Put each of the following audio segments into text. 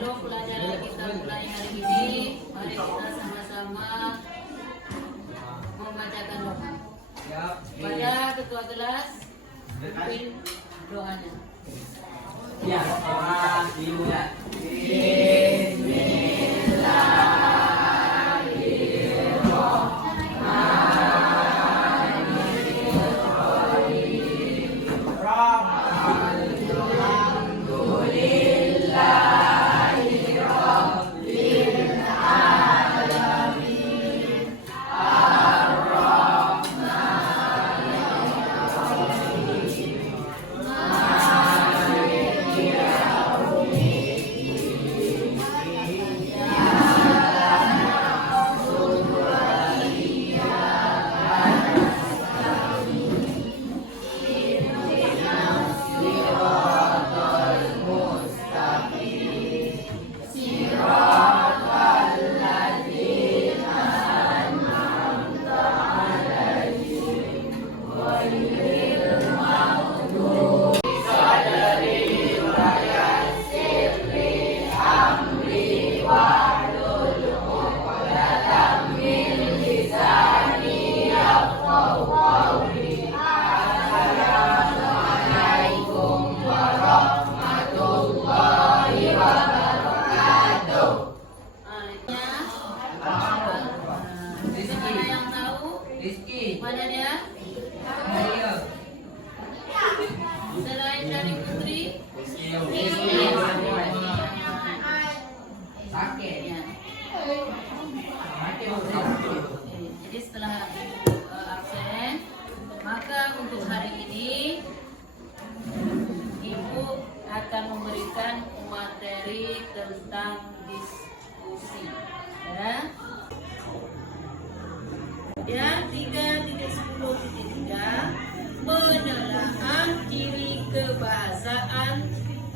Sebelum pelajaran kita mulai hari ini, mari kita sama-sama membacakan doa. Pada ketua kelas, pimpin doanya. Ya, dimulai. Mana yang tahu? Rizky. Mana dia? Ayo. Selain dari Putri? Sakit. Ya. Jadi setelah absen, maka untuk hari ini Ibu akan memberikan materi tentang diskusi. Ya, 3.10.3 penelaah ciri kebahasaan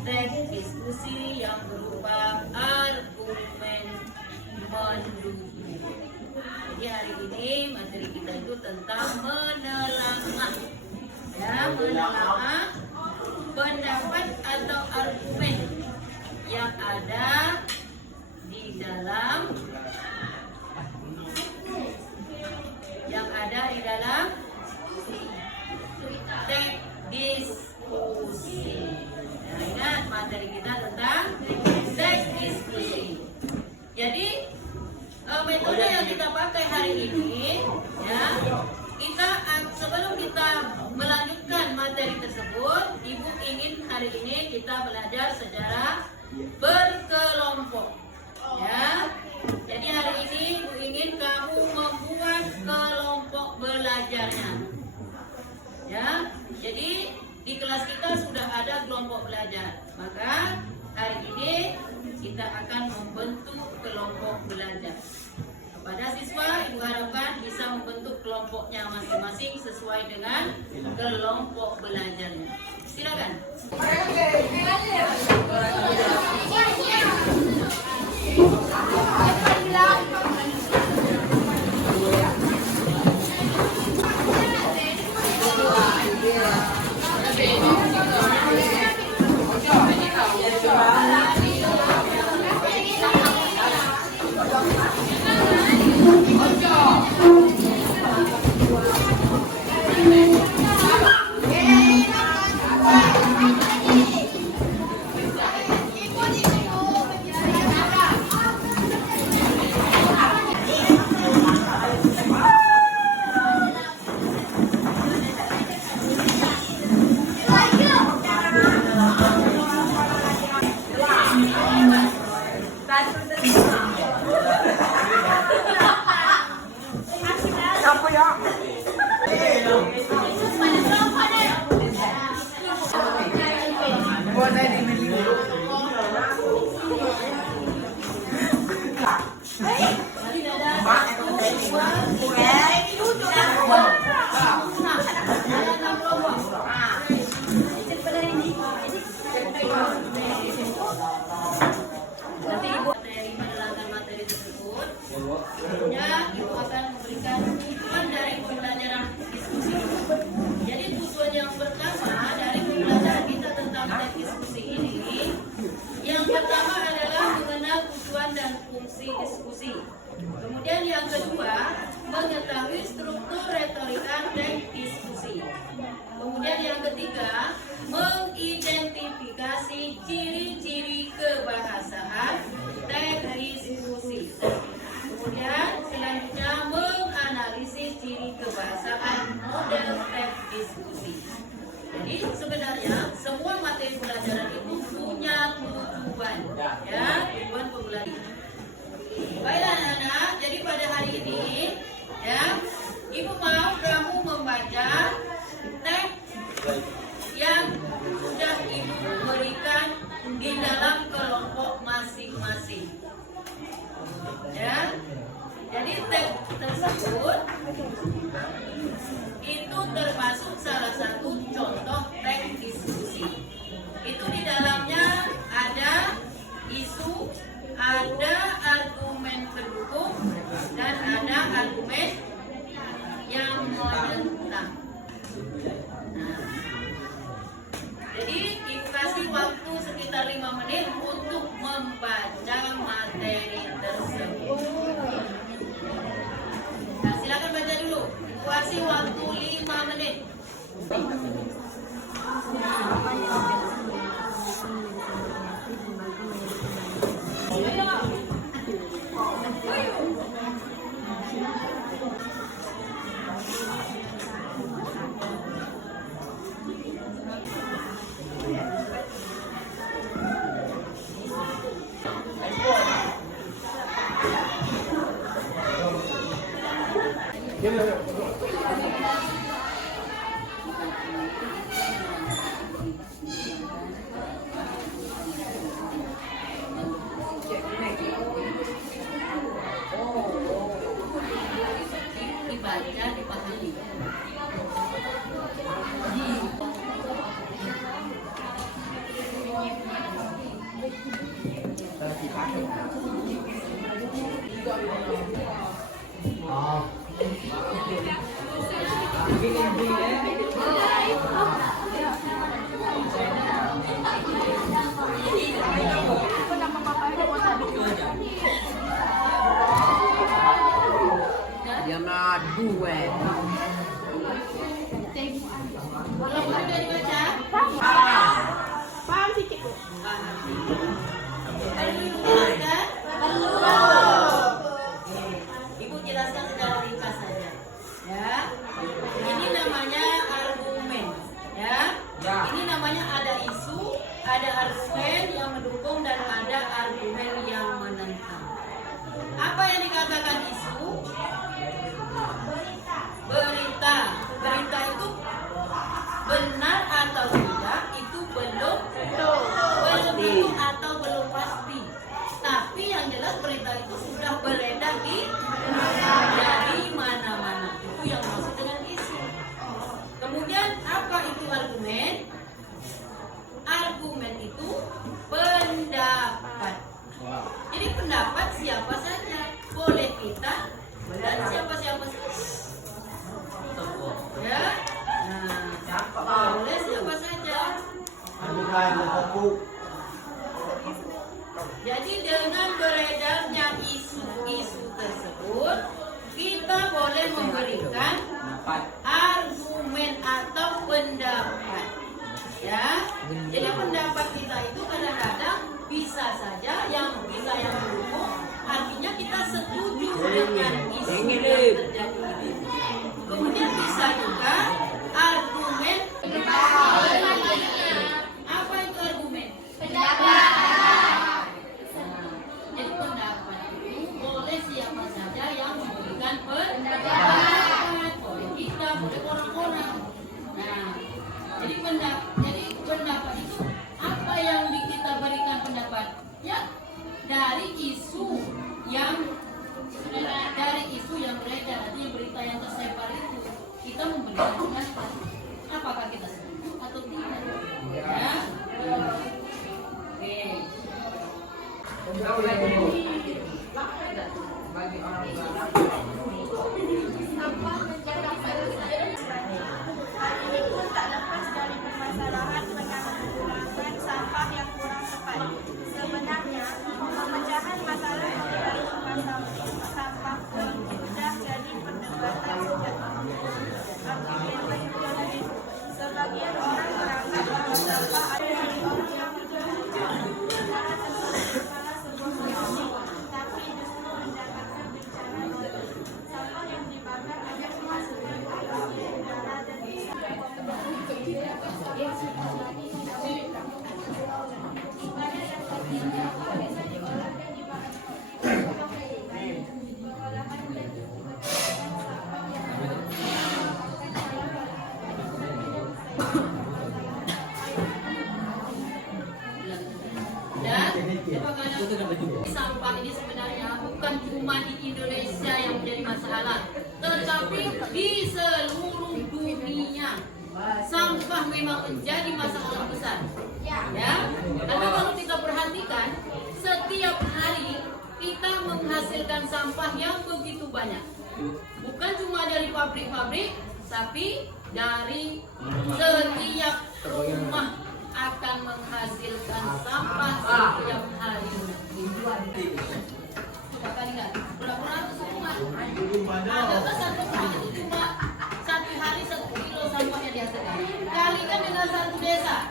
teks diskusi yang berupa argumen mendukung. Jadi hari ini materi kita itu tentang menelaah. Ya, menelaah pendapat atau argumen yang ada di dalam teks diskusi. Nah, ingat materi kita tentang teks diskusi. Jadi metode yang kita pakai hari ini, ya, kita sebelum kita melanjutkan materi tersebut, Ibu ingin hari ini kita belajar sejarah berkelompok. Ya, jadi hari ini Ibu ingin kamu membuat kelompok belajarnya. Ya, jadi di kelas kita sudah ada kelompok belajar. Maka hari ini kita akan membentuk kelompok belajar. Kepada siswa, Ibu harapkan bisa membentuk kelompoknya masing-masing sesuai dengan kelompok belajarnya. Silakan. tujuan dan fungsi diskusi. Kemudian yang kedua, mengetahui struktur retorika teks diskusi. Kemudian yang ketiga, mengidentifikasi ciri-ciri kebahasaan teks diskusi. Kemudian selanjutnya menganalisis ciri kebahasaan model teks diskusi. Jadi sebenarnya semua materi pelajaran itu punya tujuan, ya, tujuan pembelajaran. Baiklah anak-anak, jadi pada hari ini, ya, Ibu mau kamu membaca teks yang sudah Ibu berikan di dalam kelompok masing-masing. Ya, jadi teks tersebut itu termasuk salah satu contoh teks diskusi. Itu di dalamnya ada isu, ada argumen pendukung, dan ada argumen yang menentang. Nah, jadi Ibu kasih waktu sekitar 5 menit untuk membaca materi tersebut. Nah, silakan baca dulu. Ibu kasih waktu 5 menit. Dibaca, dipahami. Jangan dua. Kalau sudah dibaca, Paham sih cikgu. perlu Ibu jelaskan? Perlu. Ibu jelaskan secara ringkas saja. Ya, ini namanya argumen. Ya, ini namanya ada isu, ada argumen yang mendukung dan ada argumen yang menentang. Apa yang dikatakan isu? Berita. Berita itu benar atau tidak itu belum tentu atau belum pasti. Tapi yang jelas berita itu sudah beredar di mana-mana. Itu yang maksud dengan isu. Kemudian apa itu argumen? Argumen itu pendapat. Jadi pendapat siapa saja, boleh kita dan siapa-siapa saja. Ya, nah, boleh siapa saja. Jadi dengan beredarnya isu-isu tersebut, kita boleh memberikan argumen atau pendapat. Ya, jadi pendapat kita itu kadang-kadang bisa saja yang mendukung, artinya kita setuju dengan isu yang terjadi. Kemudian bisa juga argumen. Apa itu argumen? Pendapat. Jadi pendapat itu boleh siapa saja yang memberikan pendapat. Boleh kita, boleh orang-orang. Nah, jadi pendapat itu apa yang kita berikan pendapat? Ya, dari isu yang beredar, artinya berita yang tersebar itu kita memberikan pendapat. Apakah kita setuju atau tidak? Ya. Sampah menjaga kelestarian. Hal ini pun tak lepas dari permasalahan penanggulangan sampah yang kurang tepat. Sebenarnya, pemecahan masalah sampah ini sebenarnya bukan cuma di Indonesia yang menjadi masalah, tetapi di seluruh dunia sampah memang menjadi masalah besar. Ya, karena kalau kita perhatikan setiap hari kita menghasilkan sampah yang begitu banyak. Bukan cuma dari pabrik-pabrik, tapi dari setiap rumah akan menghasilkan sampah setiap hari. Coba kali nggak? Pura-pura itu semua. Ada satu rumah itu cuma satu hari 1 kilo sampahnya dihasilkan. Kalikan dengan satu desa,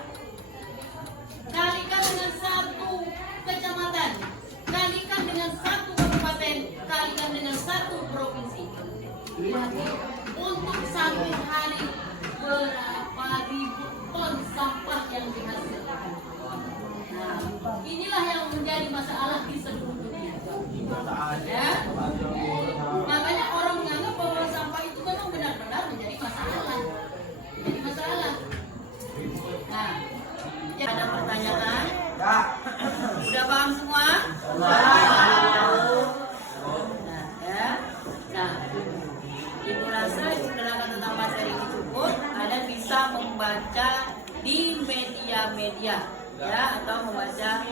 kalikan dengan satu kecamatan, kalikan dengan satu kabupaten, kalikan dengan satu provinsi. Untuk satu hari berapa ribu ton sampah yang dihasilkan. Nah, inilah yang menjadi masalah di seluruh dunia. Ya, makanya orang menganggap bahwa sampah itu memang benar-benar menjadi masalah. Menjadi masalah. Nah, ya, ada pertanyaan? Sudah paham semua? Nah, ya. Nah, Ibu rasa Ibu menerangkan tentang materi ini cukup. Kalian bisa membaca di media-media, ya, atau membaca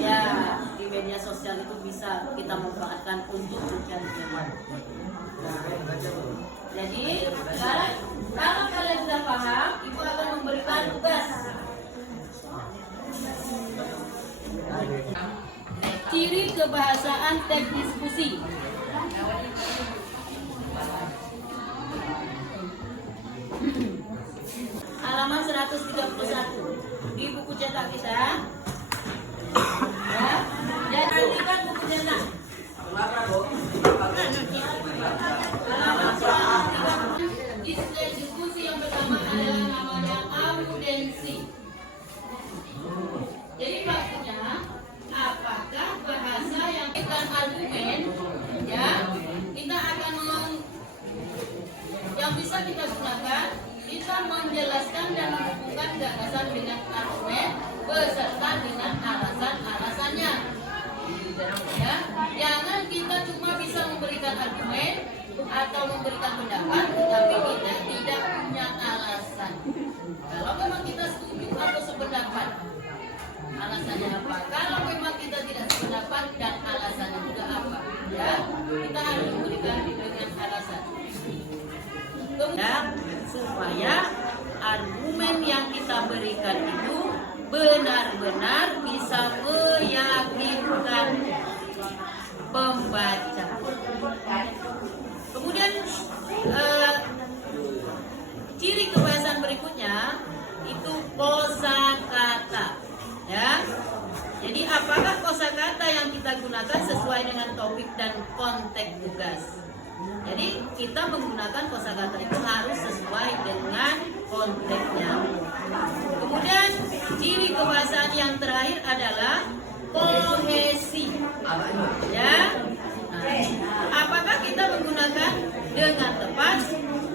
ya di media sosial itu bisa kita manfaatkan untuk ujian-ujian. Jadi sekarang kalau kalian sudah paham, Ibu akan memberikan tugas. Ciri kebahasaan teks diskusi. Halaman 131 di buku cetak kita. Ya, jadi kan buku cetak. Halaman 131. Diskusi yang pertama adalah namanya audensi. Jadi maksudnya apakah bahasa yang kita argumen, ya, kita akan yang bisa kita gunakan, kita menjelaskan dan menghubungkan gagasan dengan argumen beserta dengan alasan-alasannya. Ya, jangan kita cuma bisa memberikan argumen atau memberikan pendapat, tetapi kita tidak punya alasan. Kalau memang kita setuju atau sependapat, alasannya apa? Kalau memang kita tidak sependapat dan alasannya juga apa? Ya, kita harus memberikan dengan alasan. Kemudian supaya argumen yang kita berikan itu benar-benar bisa meyakinkan pembaca. Kemudian ciri kebahasan berikutnya itu kosakata. Ya, jadi apakah kosakata yang kita gunakan sesuai dengan topik dan konteks tugas? Jadi kita menggunakan kosakata itu harus sesuai dengan konteksnya. Kemudian ciri kebahasaan yang terakhir adalah kohesi. Ya, apakah kita menggunakan dengan tepat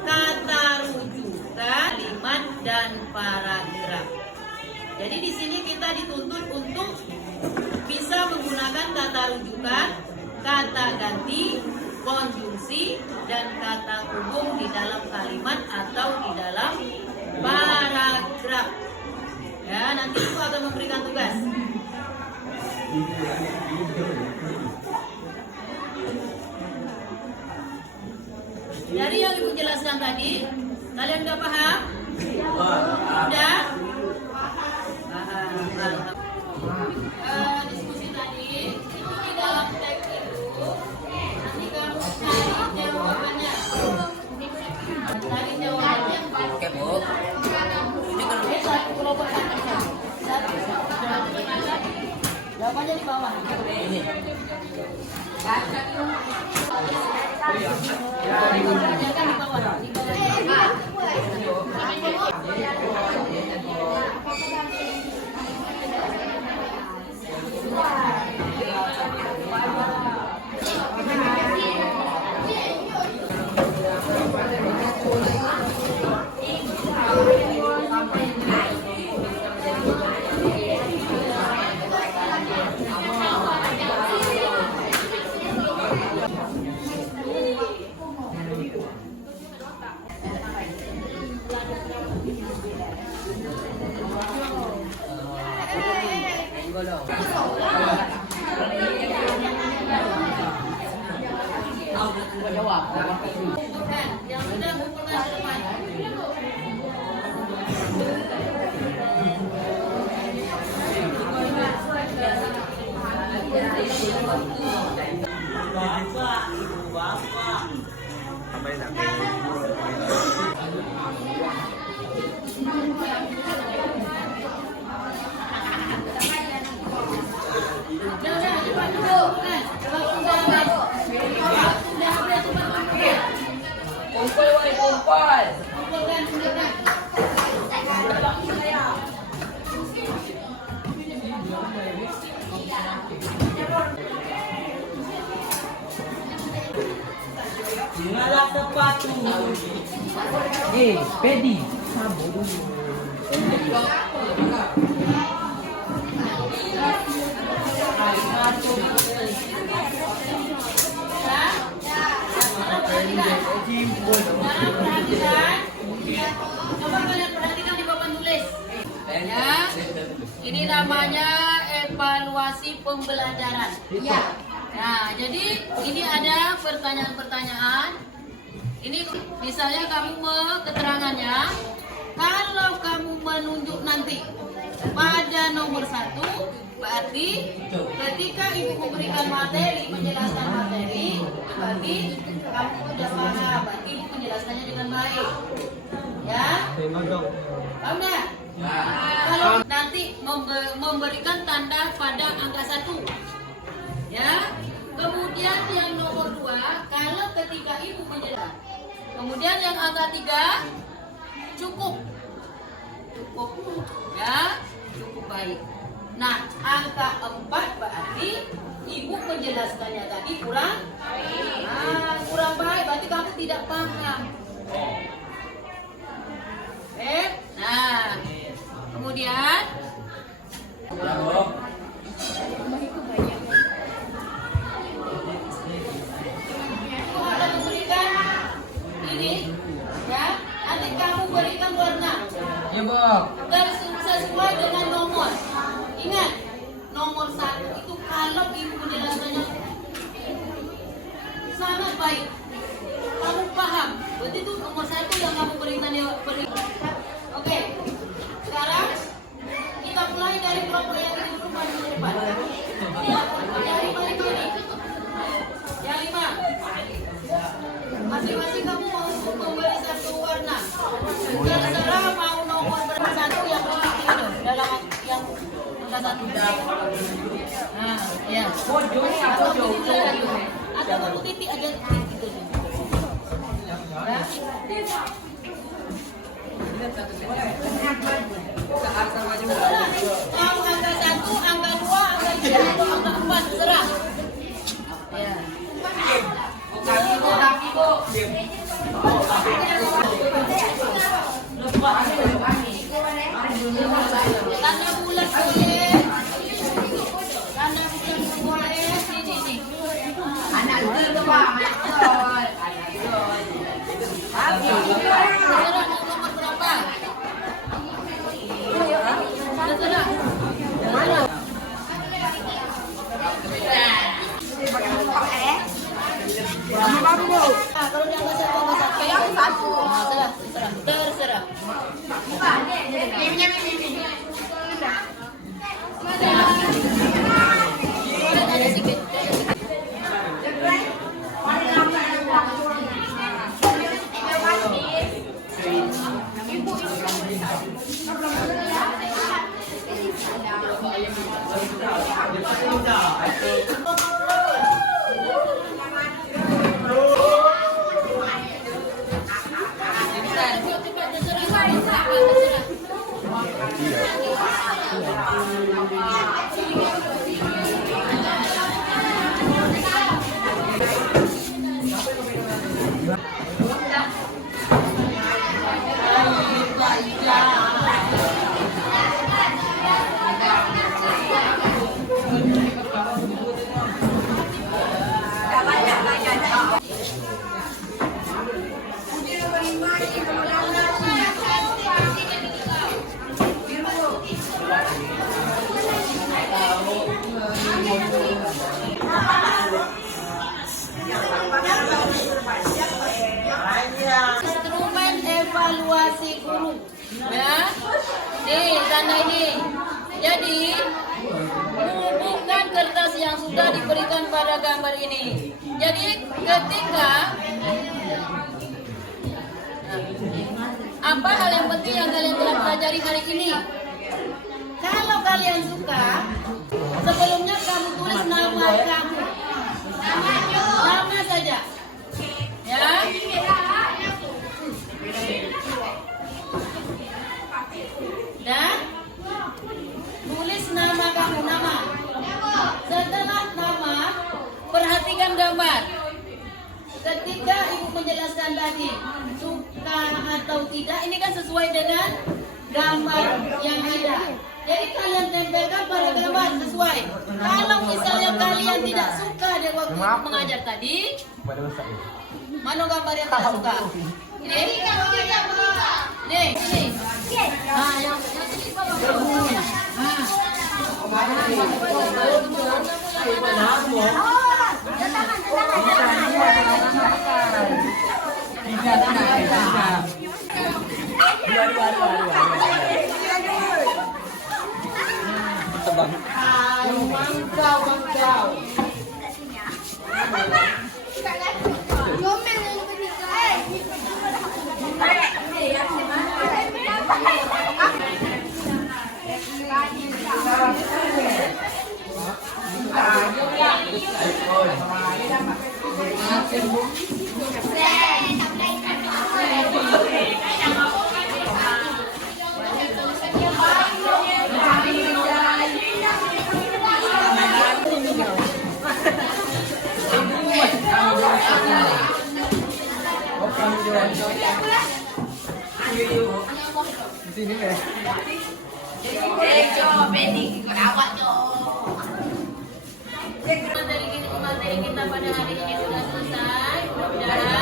kata rujukan, kalimat dan paragraf? Jadi di sini kita dituntut untuk bisa menggunakan kata rujukan, kata ganti, konjungsi, dan kata hubung di dalam kalimat atau di dalam paragraf. Ya, nanti Ibu akan memberikan tugas. Dari yang Ibu jelaskan tadi, kalian udah paham? Sudah? Diskusi tadi itu di dalam teks itu nanti kamu cari jawabannya. Cari jawabannya. Oke, Bu. Ini kan Satu kelompok satu. Jawabannya di bawah. ini. Jangan di bawah. Di bawah. Bukan, yang sudah pernah ke depan. Udah, cepat dulu. Nah, kalau sudah habis cepat kumpul. Kumpulkan. Ngalah sepatu. Pedi. Sabo dulu. Coba kalian perhatikan di papan tulis. Ya, ini namanya evaluasi pembelajaran. Ya. Nah, jadi ini ada pertanyaan-pertanyaan. Ini misalnya kamu keterangannya, kalau kamu menunjuk nanti pada nomor 1, berarti ketika ibu memberikan materi, menjelaskan materi, berarti kamu sudah paham, berarti ibu menjelaskannya dengan baik. Ya, paham nggak? Kalau nanti memberikan tanda pada angka 1, ya. Kemudian yang nomor 2, kalau ketika ibu menjelaskan. Kemudian yang angka 3, cukup, ya, cukup baik. Nah, angka 4 berarti ibu menjelaskannya tadi kurang baik, berarti kamu tidak paham. Nah, kemudian ada memberikan ini, ya, nanti kamu berikan warna. Ya, Bu. Sesuai dengan nomor. Ingat, nomor 1 itu kalau ibu menjelaskannya sangat baik, kamu paham, berarti itu nomor 1 yang kamu berikan. Oke, sekarang kita mulai dari kelompok yang ini dulu paling di depan. Yang 5 ini. Yang 5. Masing-masing kamu mau memberi 1 warna. Terserah mau nomor berapa 1 yang pilih dalam yang angka 1. Nah, ya. Atau kamu titik aja titik itu. Ya. Mau angka 1, angka 2, angka 3, atau angka 4, terserah. Ya. Tanda bulat boleh. Tanda bulat boleh. Sini. Anak itu Pak. Terserah nomor berapa? Terserah. Nah, kalau dia angka 1. Terserah. Ada sedikit. Nih, tanda ini. Jadi, menghubungkan kertas yang sudah diberikan pada gambar ini. Jadi, ketika apa hal yang penting yang kalian telah pelajari hari ini? Kalau kalian suka, sebelumnya kamu tulis nama kamu. Nama saja. Ya. Dan tulis nama kamu, nama. Setelah nama, perhatikan gambar. Ketika ibu menjelaskan tadi suka atau tidak, ini kan sesuai dengan gambar yang ada. Jadi kalian tempelkan pada gambar sesuai. Kalau misalnya kalian tidak suka dari waktu ibu mengajar tadi, mana gambar yang tidak suka? Ini. Ini. Nah, yang materi kita pada hari ini sudah selesai. Mudah-mudahan